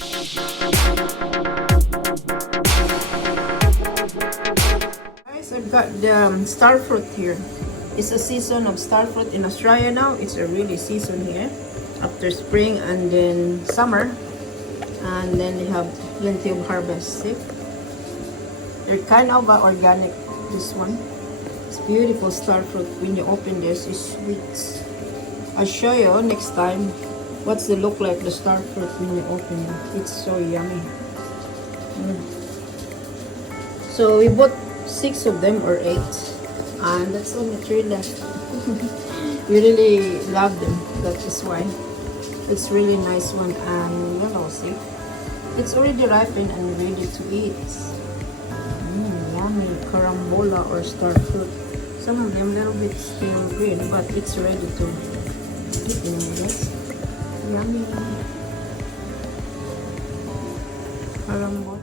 Guys, I've got the star fruit here. It's a season of star fruit in Australia now. It's a really season here. After spring and then summer. And then they have plenty of harvest. See? They're kind of organic, this one. It's beautiful star fruit. When you open this, it's sweet. I'll show you next time what's the look like the star fruit when you open it. It's so yummy. So we bought 6 of them or 8, and that's only 3 left. We really love them. That is why it's really nice one. And let us see. It's already ripened and ready to eat. Yummy carambola or star fruit. Some of them a little bit still green, but it's ready to eat. Yes, yummy carambola.